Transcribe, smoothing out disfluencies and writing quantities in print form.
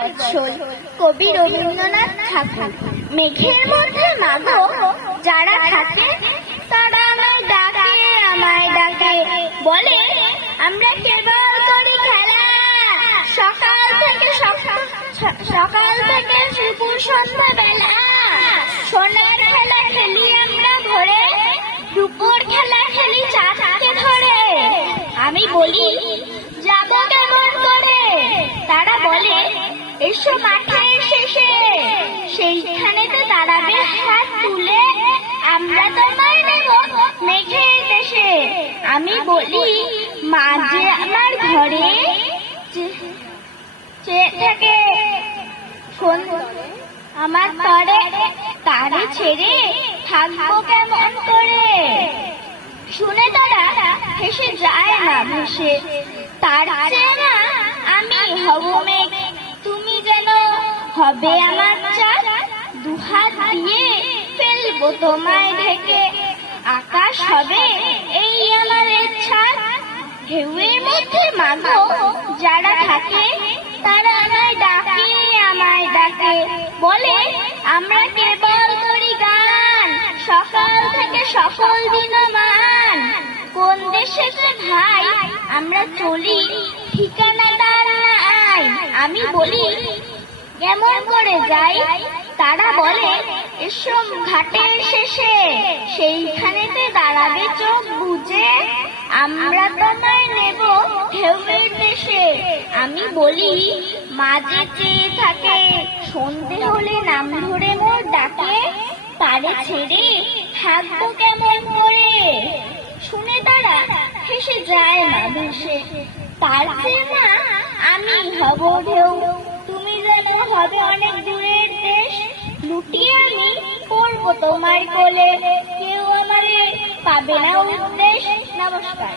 বৎসল কবি রবীন্দ্রনাথ ঠাকুর। মেঘের মধ্যে মাগো যারা থাকে তারা আমায় ডাকে, আমায় ডাকে, বলে আমরা কেবল করি খেলা। সকাল থেকে দুপুর সন্ধ্যা বেলা সোনার খেলা খেলি আমরা ভোরে, দুপুর খেলা খেলি চাঁদকে ধরে। আমি বলি যাবো কেমন করে, তারা বলে এসো মাঠের শেষে, সেইখানেতে দাঁড়াবে হাত তুলে, আমরা তোমায় নেব মেঘের দেশে। আমি বলি মা যে আমার ঘরে চেয়ে থাকে আমার তরে, তারে ছেড়ে থাকবো কেমন করে। শুনে তারা হেসে যায় না ভেসে, তার চেয়ে না আমি হব মেঘ, তুমি যেন হবে আমার চাঁদ। দুহাত দিয়ে ফেলবো তোমায় ঢেকে, আকাশ হবে এই আমার ইচ্ছা। ঢেউয়ের মধ্যে মাগো যারা থাকে তারা আমায় ডাকে, আমায় ডাকে, বলে আমরা কেবল করি গান। সকাল থেকে সফল দিনমান, কোন দেশেতে ভাই আমরা চলি ঠিকানা তার নাই। আমি বলি কেমন করে যাই, তারা বলে এসো ঘাটের শেষে, সেইখানেতে দাঁড়াবে চোখ বুঝে, আমরা তোমায় নেব ঢেউয়ের দেশে। আমি বলি মাঝে চেয়ে থাকে সন্ধে হলে নাম ধরে মোর ডাকে, তারে ছেড়ে থাকবো কেমন করে। শুনে তারা হেসে যায় না ভেসে, তার চেয়ে না আমি হব ঢেউ, তুমি যেন হবে অনেক দূরের দেশ। লুটিয়ে আমি পড়বো তোমার কোলে, কেউ আমারে পাবে না উদ্দেশ। নমস্কার।